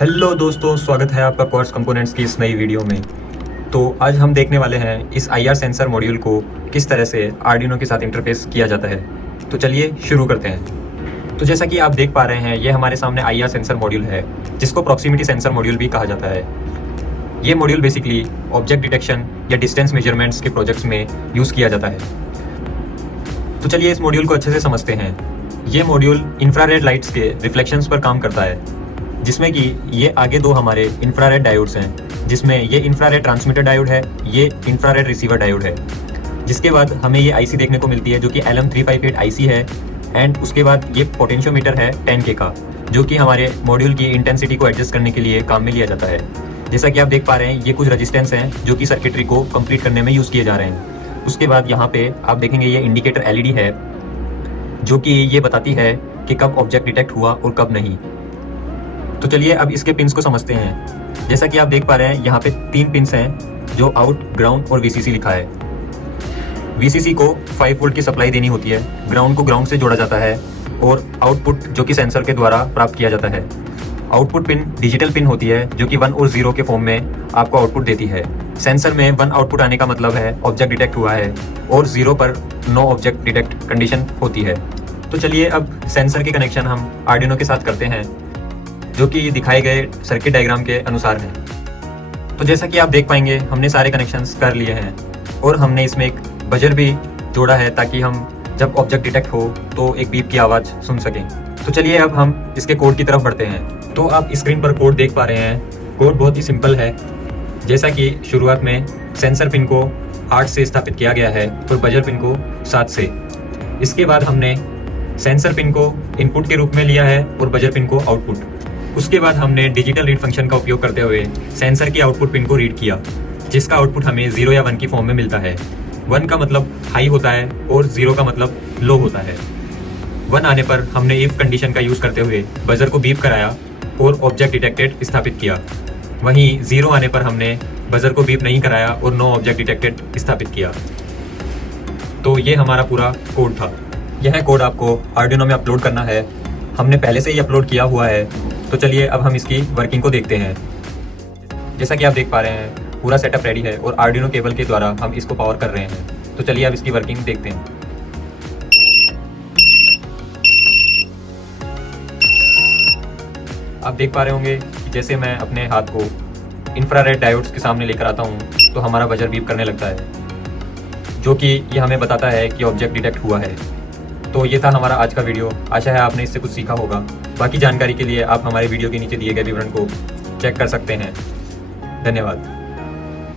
Hello दोस्तों, स्वागत है आपका क्वार्ट्ज कंपोनेंट्स की इस नई वीडियो में। तो आज हम देखने वाले हैं इस IR सेंसर मॉड्यूल को किस तरह से आर्डिनो के साथ इंटरफेस किया जाता है। तो चलिए शुरू करते हैं। तो जैसा कि आप देख पा रहे हैं, ये हमारे सामने IR सेंसर मॉड्यूल है, जिसको प्रॉक्सिमिटी सेंसर मॉड्यूल भी कहा जाता है। ये मॉड्यूल बेसिकली ऑब्जेक्ट डिटेक्शन या डिस्टेंस मेजरमेंट्स के प्रोजेक्ट्स में यूज़ किया जाता है। तो चलिए इस मॉड्यूल को अच्छे से समझते हैं। ये मॉड्यूल इंफ्रारेड लाइट्स के रिफ्लेक्शंस पर काम करता है, जिसमें कि ये आगे दो हमारे इंफ्रारेड डायोड्स हैं, जिसमें ये इंफ्रारेड ट्रांसमीटर डायोड है, ये इंफ्रारेड रिसीवर डायोड है। जिसके बाद हमें ये IC देखने को मिलती है जो कि LM358 IC है। एंड उसके बाद ये पोटेंशियोमीटर है 10K का, जो कि हमारे मॉड्यूल की इंटेंसिटी को एडजस्ट करने के लिए काम में लिया जाता है। जैसा कि आप देख पा रहे हैं, ये कुछ रजिस्टेंस हैं जो कि सर्किटरी को कंप्लीट करने में यूज़ किए जा रहे हैं। उसके बाद यहाँ पे आप देखेंगे ये इंडिकेटर LED है, जो कि ये बताती है कि कब ऑब्जेक्ट डिटेक्ट हुआ और कब नहीं। तो चलिए अब इसके पिंस को समझते हैं। जैसा कि आप देख पा रहे हैं, यहाँ पे 3 पिंस हैं जो आउट, ग्राउंड और VCC लिखा है। VCC को 5 वोल्ट की सप्लाई देनी होती है, ग्राउंड को ग्राउंड से जोड़ा जाता है और आउटपुट जो कि सेंसर के द्वारा प्राप्त किया जाता है। आउटपुट पिन डिजिटल पिन होती है जो कि 1 और 0 के फॉर्म में आपको आउटपुट देती है। सेंसर में 1 आउटपुट आने का मतलब है ऑब्जेक्ट डिटेक्ट हुआ है, और 0 पर नो ऑब्जेक्ट डिटेक्ट कंडीशन होती है। तो चलिए अब सेंसर के कनेक्शन हम आर्डिनो के साथ करते हैं, जो कि दिखाए गए सर्किट डायग्राम के अनुसार है। तो जैसा कि आप देख पाएंगे, हमने सारे कनेक्शंस कर लिए हैं और हमने इसमें एक बजर भी जोड़ा है, ताकि हम जब ऑब्जेक्ट डिटेक्ट हो तो एक बीप की आवाज़ सुन सकें। तो चलिए अब हम इसके कोड की तरफ बढ़ते हैं। तो आप स्क्रीन पर कोड देख पा रहे हैं। कोड बहुत ही सिंपल है। जैसा कि शुरुआत में सेंसर पिन को 8 से स्थापित किया गया है और बजर पिन को 7 से। इसके बाद हमने सेंसर पिन को इनपुट के रूप में लिया है और बजर पिन को आउटपुट। उसके बाद हमने डिजिटल रीड फंक्शन का उपयोग करते हुए सेंसर की आउटपुट पिन को रीड किया, जिसका आउटपुट हमें 0 या 1 की फॉर्म में मिलता है। 1 का मतलब हाई होता है और 0 का मतलब लो होता है। 1 आने पर हमने इफ कंडीशन का यूज़ करते हुए बजर को बीप कराया और ऑब्जेक्ट डिटेक्टेड स्थापित किया। वहीं 0 आने पर हमने बजर को बीप नहीं कराया और नो ऑब्जेक्ट डिटेक्टेड स्थापित किया। तो ये हमारा पूरा कोड था। यह कोड आपको आर्डिनो में अपलोड करना है। हमने पहले से ही अपलोड किया हुआ है। तो चलिए अब हम इसकी वर्किंग को देखते हैं। जैसा कि आप देख पा रहे हैं, पूरा सेटअप रेडी है और आर्डिनो केबल के द्वारा हम इसको पावर कर रहे हैं। तो चलिए अब इसकी वर्किंग देखते हैं। आप देख पा रहे होंगे कि जैसे मैं अपने हाथ को इंफ्रारेड डायोड्स के सामने लेकर आता हूँ, तो हमारा बजर बीप करने लगता है, जो कि ये हमें बताता है कि ऑब्जेक्ट डिटेक्ट हुआ है। तो ये था हमारा आज का वीडियो। आशा है आपने इससे कुछ सीखा होगा। बाकी जानकारी के लिए आप हमारे वीडियो के नीचे दिए गए विवरण को चेक कर सकते हैं। धन्यवाद।